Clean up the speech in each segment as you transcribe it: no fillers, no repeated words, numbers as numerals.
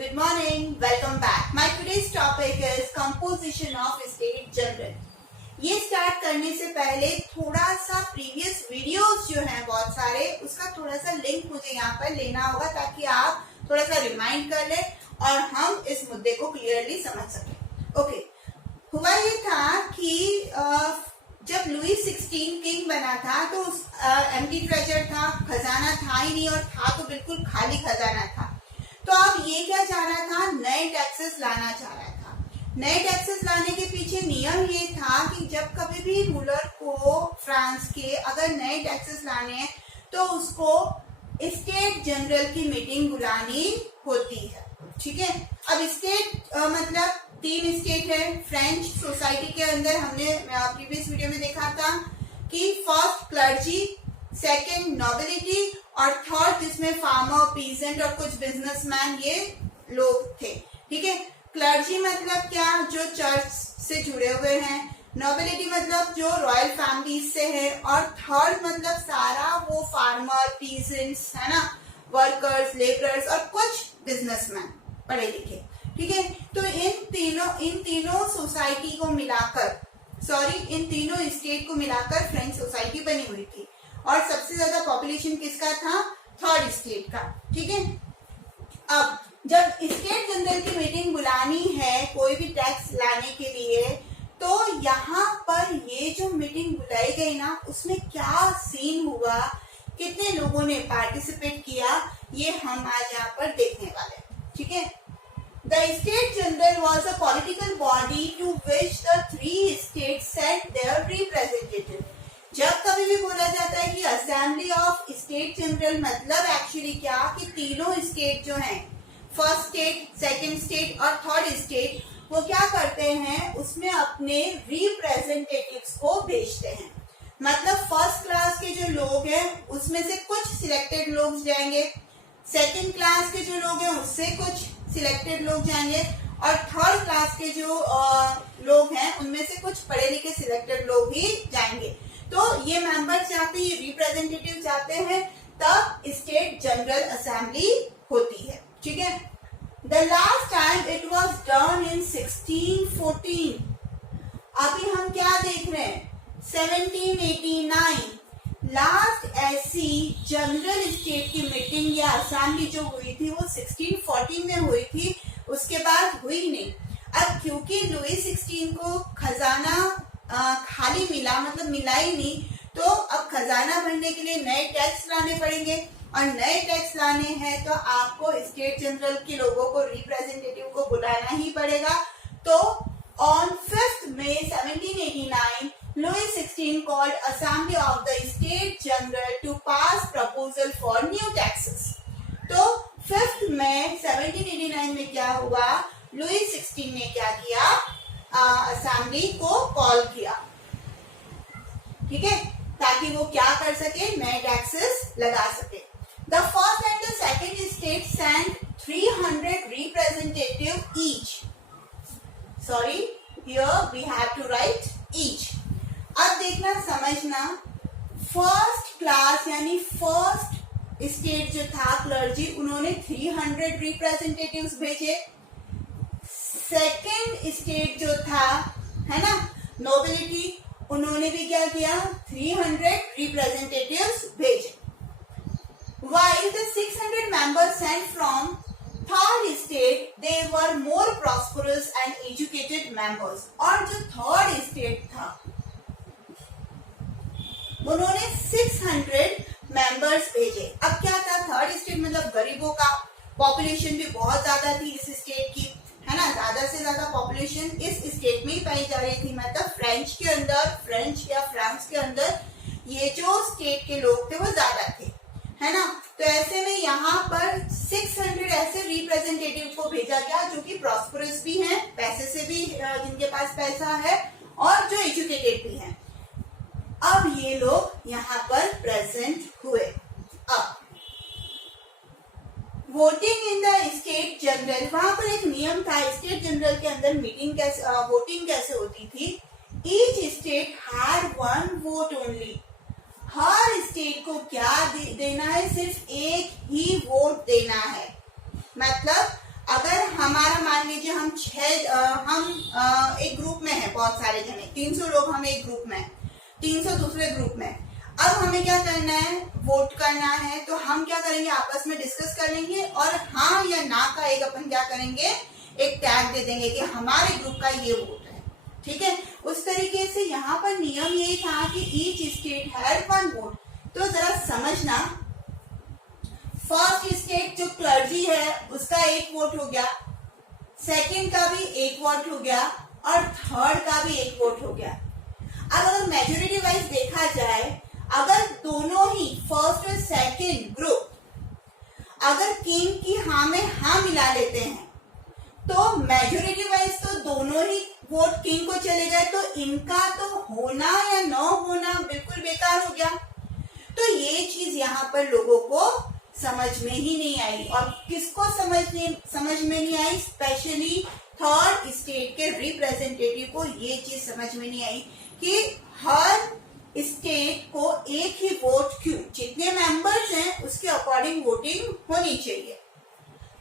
Good morning, welcome back. My today's topic is composition of state general. ये start करने से पहले थोड़ा सा प्रीवियस वीडियोस जो हैं बहुत सारे, उसका थोड़ा सा लिंक मुझे यहाँ पर लेना होगा ताकि आप थोड़ा सा रिमाइंड कर लें और हम इस मुद्दे को क्लियरली समझ सकें। ओके, हुआ ये था कि जब लुई 16 किंग बना था तो एम्प्टी ट्रेजर था, खजाना था ही नहीं और था तो बिल्कुल खाली खजाना था। तो अब ये क्या चाह रहा था, नए टैक्सेस लाना चाह रहा था। नए टैक्सेस लाने के पीछे नियम ये था कि जब कभी भी रूलर को फ्रांस के अगर नए टैक्सेस लाने हैं तो उसको स्टेट जनरल की मीटिंग बुलानी होती है। ठीक है, अब स्टेट मतलब 3 स्टेट है। फ्रेंच सोसाइटी के अंदर हमने प्रीवियस वीडियो में देखा था कि फर्स्ट क्लर्जी, सेकंड नोबिलिटी और थर्ड जिसमें फार्मर, पीजेंट और कुछ बिजनेसमैन ये लोग थे। ठीक है, क्लर्जी मतलब क्या, जो चर्च से जुड़े हुए हैं। नोबिलिटी मतलब जो रॉयल फैमिलीज से है और थर्ड मतलब सारा वो फार्मर, पीजेंट्स है ना, वर्कर्स, लेबरर्स और कुछ बिजनेसमैन पढ़े लिखे। ठीक है, तो इन तीनों सोसाइटी को मिलाकर इन तीनों स्टेट को मिलाकर फ्रेंच सोसाइटी बनी हुई थी और सबसे ज्यादा पॉपुलेशन किसका था, थर्ड स्टेट का। ठीक है, अब जब स्टेट जनरल की मीटिंग बुलानी है कोई भी टैक्स लाने के लिए, तो यहाँ पर ये जो मीटिंग बुलाई गई ना, उसमें क्या सीन हुआ, कितने लोगों ने पार्टिसिपेट किया, ये हम आज यहाँ पर देखने वाले हैं। ठीक है, The State General was a political body to which the 3 states sent their representative. जब कभी भी बोला जाता है कि असेंबली ऑफ स्टेट जनरल मतलब एक्चुअली क्या कि तीनों स्टेट जो हैं, फर्स्ट स्टेट, सेकंड स्टेट और थर्ड स्टेट, वो क्या करते हैं, उसमें अपने रिप्रेजेंटेटिव्स को भेजते हैं। मतलब फर्स्ट क्लास के जो लोग हैं उसमें से कुछ सिलेक्टेड लोग जाएंगे, सेकंड क्लास के जो लोग हैं उससे कुछ सिलेक्टेड लोग जाएंगे और थर्ड क्लास के जो लोग हैं उनमें से कुछ पढ़े लिखे सिलेक्टेड लोग ही जाएंगे। तो ये मेंबर्स जाते हैं, ये रिप्रेजेंटेटिव जाते हैं, तब स्टेट जनरल असेंबली होती है। ठीक है, the last time it was done in 1614। अभी हम क्या देख रहे हैं, 1789 लास्ट ऐसी जनरल स्टेट की मीटिंग या असेंबली जो हुई थी वो 1614 में हुई थी, उसके बाद हुई नहीं। अब क्योंकि लुई 16 को खजाना खाली मिला, मतलब मिला ही नहीं, तो अब खजाना भरने के लिए नए टैक्स लाने पड़ेंगे और नए टैक्स लाने हैं तो आपको स्टेट जनरल के लोगों को, रिप्रेजेंटेटिव को बुलाना ही पड़ेगा। तो on 5 May 1789 Louis XVI called Assembly of the State General to pass proposal for new taxes. तो 5 मई 1789 में क्या हुआ, लुई 16 ने क्या किया, असेंबली को कॉल किया। ठीक है, ताकि वो क्या कर सके, नए टैक्सेस लगा सके। The first and the second state sent 300 representative each. Sorry, here we have to write each. अब देखना समझना, फर्स्ट क्लास यानी फर्स्ट स्टेट जो था क्लर्जी, उन्होंने 300 रिप्रेजेंटेटिव्स भेजे। सेकंड स्टेट जो था है ना, नोबिलिटी, उन्होंने भी क्या किया, 300 रिप्रेजेंटेटिव्स भेजे। While the 600 members sent from third state, they were more prosperous and educated members. और जो थर्ड स्टेट था उन्होंने 600 मेंबर्स भेजे। अब क्या था, थर्ड स्टेट मतलब गरीबों का, पॉपुलेशन भी बहुत ज्यादा थी इस स्टेट की, है ना, ज्यादा से ज्यादा पॉपुलेशन इस स्टेट में ही पाई जा रही थी। मतलब फ्रेंच के अंदर, फ्रेंच या फ्रांस के अंदर ये जो स्टेट के लोग थे वो ज्यादा थे, है ना। तो ऐसे में यहाँ पर 600 ऐसे रिप्रेजेंटेटिव को भेजा गया जो कि प्रॉस्परस भी हैं, पैसे से भी, जिनके पास पैसा है और जो एजुकेटेड भी हैं। अब ये लोग यहाँ पर प्रेजेंट हुए। अब voting in the state general, वहां पर एक नियम था स्टेट जनरल के अंदर मीटिंग कैसे, वोटिंग कैसे होती थी। Each state had 1 vote only. Her state को क्या देना है, सिर्फ एक ही वोट देना है। मतलब अगर हमारा मान लीजिए हम एक ग्रुप में है, बहुत सारे जने, 300 लोग हम एक ग्रुप में, 300 दूसरे ग्रुप में। अब हमें क्या करना है, वोट करना है। तो हम क्या करेंगे, आपस में डिस्कस कर लेंगे और हाँ या ना का एक अपन क्या करेंगे, एक टैग दे देंगे कि हमारे ग्रुप का ये वोट है, ठीक है। उस तरीके से यहाँ पर नियम ये था कि ईच स्टेट हैड 1 वोट। तो जरा समझना, फर्स्ट स्टेट जो क्लर्जी है उसका 1 वोट हो गया, सेकंड का भी 1 वोट हो गया और थर्ड का भी 1 वोट हो गया। अब अगर मेजोरिटी वाइज देखा जाए, अगर दोनों ही फर्स्ट और सेकंड ग्रुप अगर किंग की हाँ में हाँ मिला लेते हैं तो मेजोरिटी वाइज तो दोनों ही वोट किंग को चले गए, तो इनका तो होना या न होना बिल्कुल बेकार हो गया। तो ये चीज यहाँ पर लोगों को समझ में ही नहीं आई। और किसको समझ में नहीं आई, स्पेशली थर्ड स्टेट के रिप्रेजेंटेटिव को ये चीज समझ में नहीं आई कि हर स्टेट को एक ही वोट क्यों, जितने मेंबर्स हैं उसके अकॉर्डिंग वोटिंग होनी चाहिए।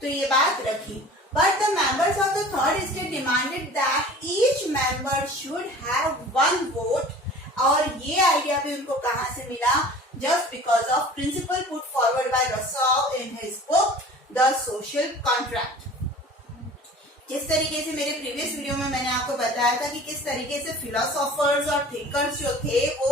तो ये बात रखी, but the members of the third state demanded that each member should have 1 vote. और ये आइडिया भी उनको कहां से मिला, just because of principle put forward by Rousseau in his book the social contract. जिस तरीके से मेरे प्रीवियस वीडियो में मैंने आपको बताया था कि किस तरीके से फिलोसोफर्स और थिंकर्स जो थे वो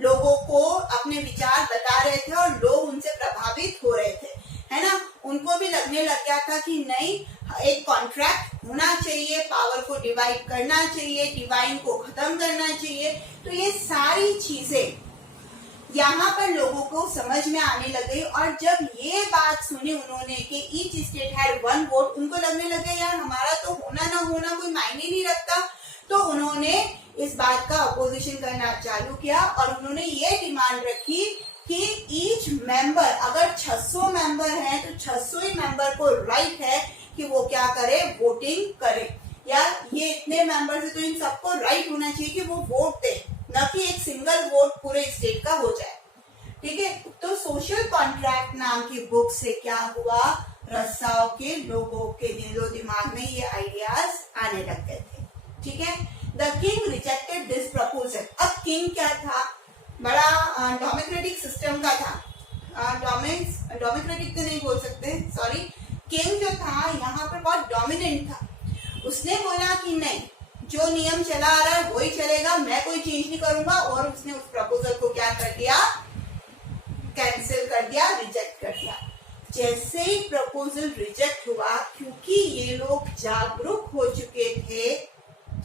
लोगों को अपने विचार बता रहे थे और लोग उनसे प्रभावित हो रहे थे, है ना। उनको भी लगने लग गया था कि नहीं, एक कॉन्ट्रैक्ट होना चाहिए, पावर को डिवाइड करना चाहिए, डिवाइन को खत्म करना चाहिए। तो ये सारी चीजें यहाँ पर लोगों को समझ में आने लग गई। और जब ये बात सुनी उन्होंने कि ईच स्टेट हैड 1 वोट, उनको लगने लग गया यार हमारा तो होना ना होना कोई मायने नहीं रखता। तो उन्होंने इस बात का अपोजिशन करना चालू किया और उन्होंने ये डिमांड रखी कि ईच मेंबर, अगर 600 मेंबर हैं तो 600 ही मेंबर को राइट है कि वो क्या करे, वोटिंग करे। या ये इतने मेंबर्स है तो इन सबको राइट होना चाहिए कि वो वोट दे, न कि एक सिंगल वोट पूरे स्टेट का हो जाए, ठीक है। तो सोशल कॉन्ट्रैक्ट नाम की बुक से क्या हुआ, रसाव के लोगों के दिलो दिमाग में ये आइडियाज आने लग गए थे, ठीक है। The king rejected this proposal. अब किंग क्या था, बड़ा डेमोक्रेटिक सिस्टम का था, डेमोक्रेटिक तो नहीं बोल सकते, सॉरी, किंग जो था यहाँ पर बहुत डोमिनेंट था। उसने बोला कि नहीं, जो नियम चला आ रहा है वही चलेगा, मैं कोई चेंज नहीं करूंगा। और उसने उस प्रपोजल को क्या कर दिया, कैंसिल कर दिया, रिजेक्ट कर दिया। जैसे ही प्रपोजल रिजेक्ट हुआ, क्योंकि ये लोग जागरूक हो चुके थे,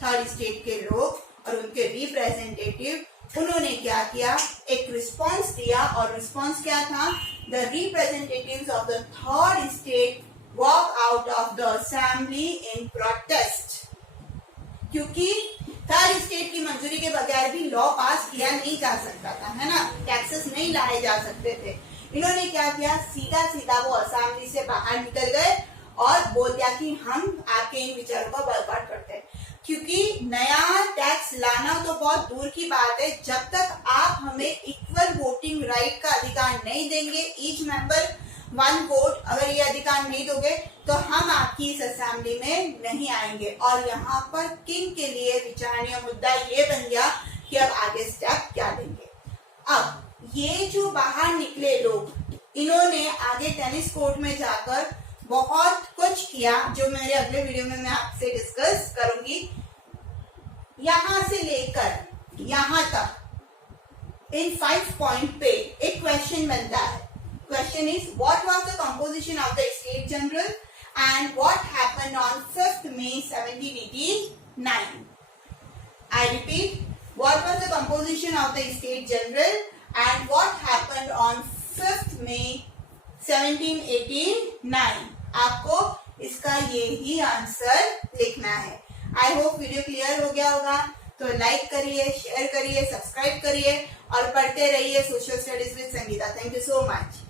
थर्ड स्टेट के लोग और उनके रिप्रेजेंटेटिव, उन्होंने क्या किया, एक रिस्पांस दिया। और रिस्पांस क्या था, the representatives of the third state walk out of the assembly in protest. क्योंकि थर्ड स्टेट की मंजूरी के बगैर भी लॉ पास किया नहीं जा सकता था, है ना, टैक्सेस नहीं लाए जा सकते थे। इन्होंने क्या किया, सीधा सीधा वो असेंबली से बाहर निकल गए और बोल दिया कि हम आपके इन विचारों का बॉयकॉट करते हैं। क्योंकि नया टैक्स लाना तो बहुत दूर की बात है, जब तक आप हमें इक्वल वोटिंग राइट का अधिकार नहीं देंगे, ईच मेंबर 1 वोट, अगर ये अधिकार नहीं दोगे तो हम आपकी इस असेंबली में नहीं आएंगे। और यहाँ पर किंग के लिए विचारणीय मुद्दा ये बन गया कि अब आगे स्टेप क्या लेंगे। अब ये जो बाहर निकले लोग, इन्होंने आगे टेनिस कोर्ट में जाकर बहुत कुछ किया, जो मेरे अगले वीडियो में मैं आपसे डिस्कस करूंगी। यहां से लेकर यहां तक इन 5 पॉइंट पे एक क्वेश्चन बनता है। Question is, what was the composition of the State General and what happened on 5th May 1789? I repeat, what was the composition of the State General and what happened on 5th May 1789? आपको इसका यही answer लिखना है। I hope video clear हो गया होगा। तो like करिए, शेयर करिए, सब्सक्राइब करिए और पढ़ते रहिए social studies with Sangeeta. Thank you so much.